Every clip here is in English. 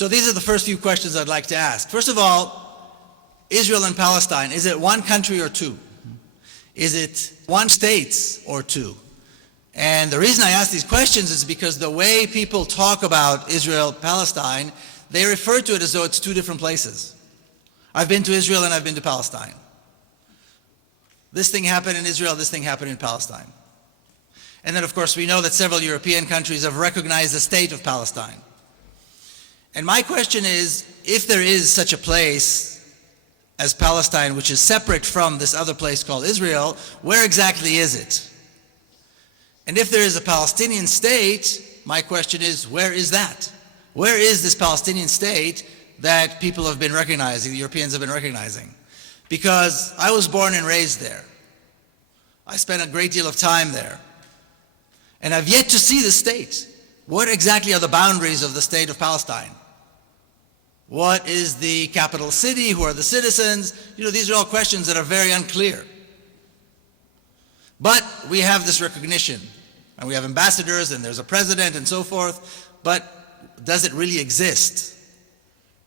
So these are the first few questions I'd like to ask. First of all, Israel and Palestine, is it one country or two? Is it one state or two? And the reason I ask these questions is because the way people talk about Israel, Palestine, they refer to it as though it's two different places. I've been to Israel and I've been to Palestine. This thing happened in Israel, this thing happened in Palestine. And then of course we know that several European countries have recognized the state of Palestine. And my question is, if there is such a place as Palestine, which is separate from this other place called Israel, where exactly is it? And if there is a Palestinian state, my question is, where is that? Where is this Palestinian state that people have been recognizing, the Europeans have been recognizing? Because I was born and raised there. I spent a great deal of time there. And I've yet to see the state. What exactly are the boundaries of the state of Palestine? What is the capital city? Who are the citizens? These are all questions that are very unclear. But we have this recognition, and we have ambassadors, and there's a president, and so forth. But does it really exist?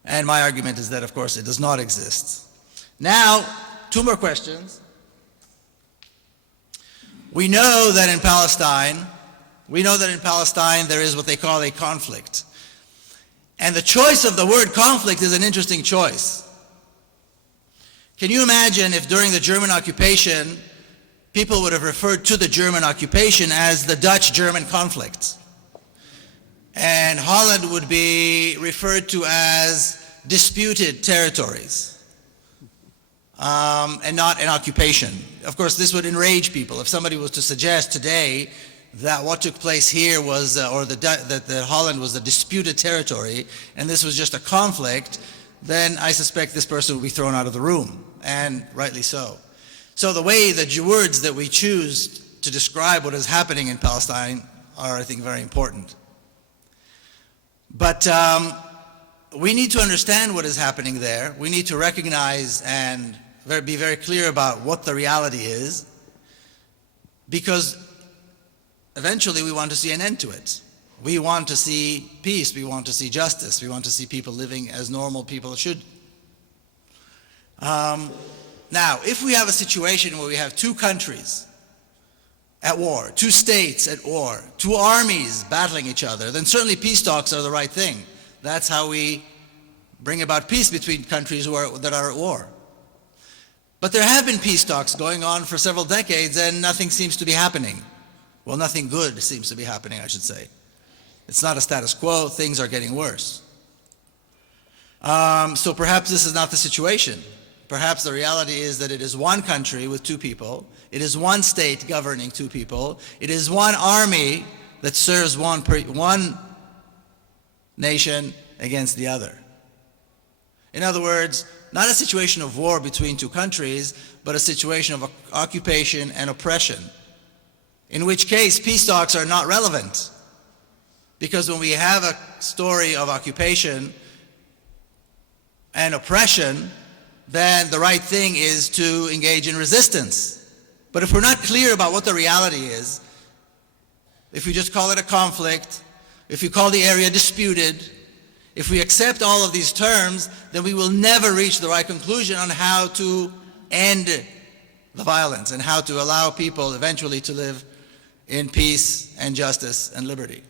And my argument is that, of course, it does not exist. Now, two more questions. We know that in Palestine there is what they call a conflict. And the choice of the word conflict is an interesting choice. Can you imagine if during the German occupation, people would have referred to the German occupation as the Dutch-German conflict? And Holland would be referred to as disputed territories, and not an occupation. Of course, this would enrage people. If somebody was to suggest today that what took place here was, that Holland was a disputed territory, and this was just a conflict, then I suspect this person will be thrown out of the room, and rightly so. So the way, the words that we choose to describe what is happening in Palestine are, I think, very important. But we need to understand what is happening there. We need to recognize and be very clear about what the reality is, because eventually we want to see an end to it. We want to see peace, we want to see justice, we want to see people living as normal people should. Now, if we have a situation where we have two countries at war, two states at war, two armies battling each other, then certainly peace talks are the right thing. That's how we bring about peace between countries that are at war. But there have been peace talks going on for several decades, and nothing seems to be happening. Well, nothing good seems to be happening, I should say. It's not a status quo, things are getting worse. So perhaps this is not the situation. Perhaps the reality is that it is one country with two people, it is one state governing two people, it is one army that serves one nation against the other. In other words, not a situation of war between two countries, but a situation of occupation and oppression, in which case peace talks are not relevant. Because when we have a story of occupation and oppression, then the right thing is to engage in resistance. But if we're not clear about what the reality is, if we just call it a conflict, if we call the area disputed, if we accept all of these terms, then we will never reach the right conclusion on how to end the violence and how to allow people eventually to live in peace and justice and liberty.